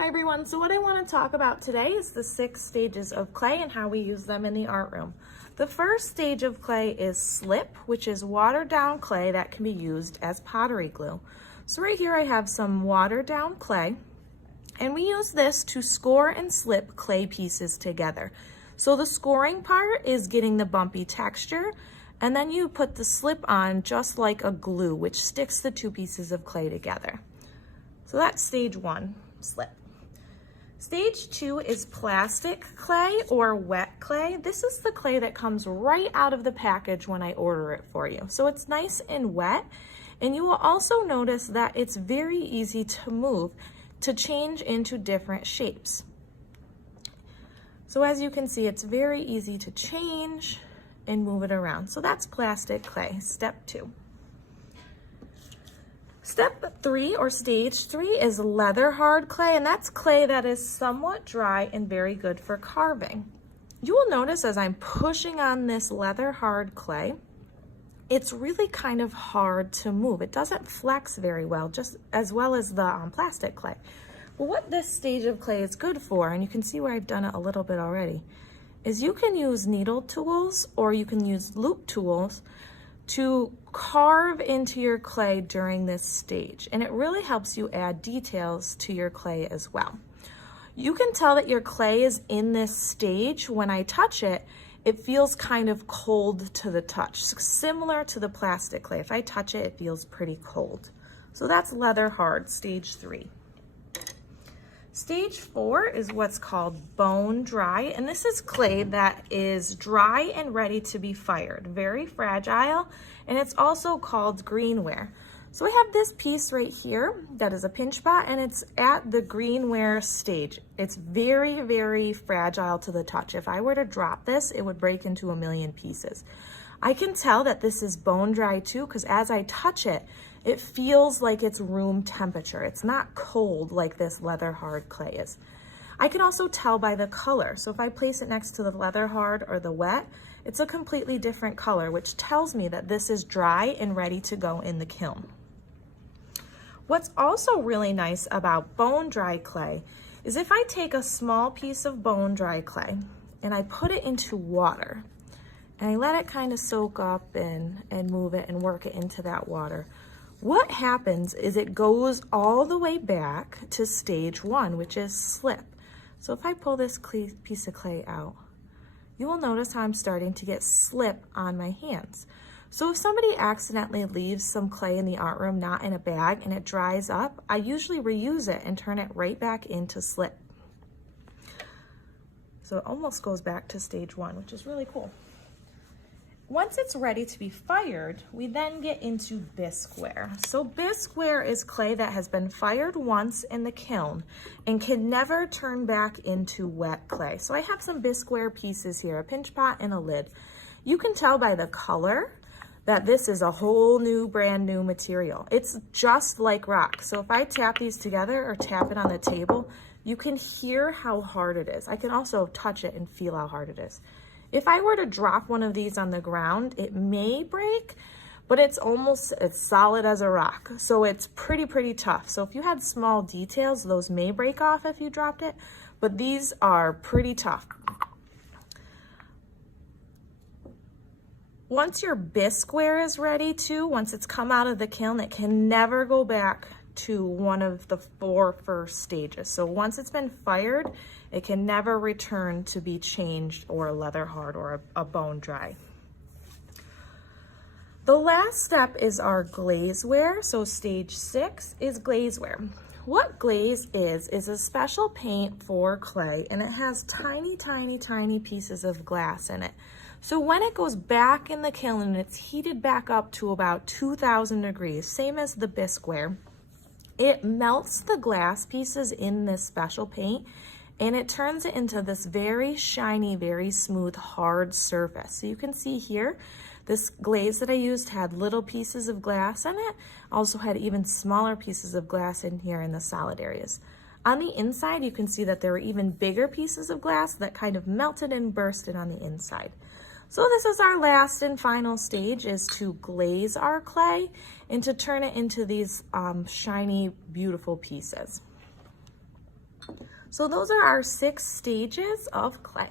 Hi everyone, so what I want to talk about today is the 6 stages of clay and how we use them in the art room. The first stage of clay is slip, which is watered down clay that can be used as pottery glue. So right here I have some watered down clay, and we use this to score and slip clay pieces together. So the scoring part is getting the bumpy texture, and then you put the slip on just like a glue, which sticks the 2 pieces of clay together. So that's stage 1, slip. Stage 2 is plastic clay or wet clay. This is the clay that comes right out of the package when I order it for you. So it's nice and wet, and you will also notice that it's very easy to move to change into different shapes. So as you can see, it's very easy to change and move it around. So that's plastic clay, step 2. Step 3 or stage 3 is leather hard clay, and that's clay that is somewhat dry and very good for carving. You will notice as I'm pushing on this leather hard clay, it's really kind of hard to move. It doesn't flex very well, just as well as the plastic clay. Well, what this stage of clay is good for, and you can see where I've done it a little bit already, is you can use needle tools or you can use loop tools to carve into your clay during this stage, and it really helps you add details to your clay as well. You can tell that your clay is in this stage when I touch it. It feels kind of cold to the touch, similar to the plastic clay. If I touch it, it feels pretty cold. So that's leather hard, stage 3. Stage 4 is what's called bone dry, and this is clay that is dry and ready to be fired, very fragile, and it's also called greenware. So I have this piece right here that is a pinch pot, and it's at the greenware stage. It's very, very fragile to the touch. If I were to drop this, it would break into a million pieces. I can tell that this is bone dry too, because as I touch it, it feels like it's room temperature. It's not cold like this leather hard clay is. I can also tell by the color. So if I place it next to the leather hard or the wet, it's a completely different color, which tells me that this is dry and ready to go in the kiln. What's also really nice about bone dry clay is if I take a small piece of bone dry clay and I put it into water and I let it kind of soak up and move it and work it into that water, what happens is it goes all the way back to stage 1, which is slip. So if I pull this piece of clay out, you will notice how I'm starting to get slip on my hands. So if somebody accidentally leaves some clay in the art room, not in a bag, and it dries up, I usually reuse it and turn it right back into slip. So it almost goes back to stage 1, which is really cool. Once it's ready to be fired, we then get into bisqueware. So bisqueware is clay that has been fired once in the kiln and can never turn back into wet clay. So I have some bisqueware pieces here, a pinch pot and a lid. You can tell by the color that this is a whole new, brand new material. It's just like rock. So if I tap these together or tap it on the table, you can hear how hard it is. I can also touch it and feel how hard it is. If I were to drop one of these on the ground, it may break, but it's almost as solid as a rock. So it's pretty tough. So if you had small details, those may break off if you dropped it, but these are pretty tough. Once your bisqueware is ready too, once it's come out of the kiln, it can never go back to one of the 4 first stages. So once it's been fired, it can never return to be changed or leather hard or a bone dry. The last step is our glazeware. So stage 6 is glazeware. What glaze is a special paint for clay, and it has tiny pieces of glass in it. So when it goes back in the kiln and it's heated back up to about 2,000 degrees, same as the bisqueware, it melts the glass pieces in this special paint, and it turns it into this very shiny, very smooth, hard surface. So you can see here, this glaze that I used had little pieces of glass in it, also had even smaller pieces of glass in here in the solid areas. On the inside, you can see that there were even bigger pieces of glass that kind of melted and bursted on the inside. So this is our last and final stage, is to glaze our clay and to turn it into these shiny, beautiful pieces. So those are our 6 stages of clay.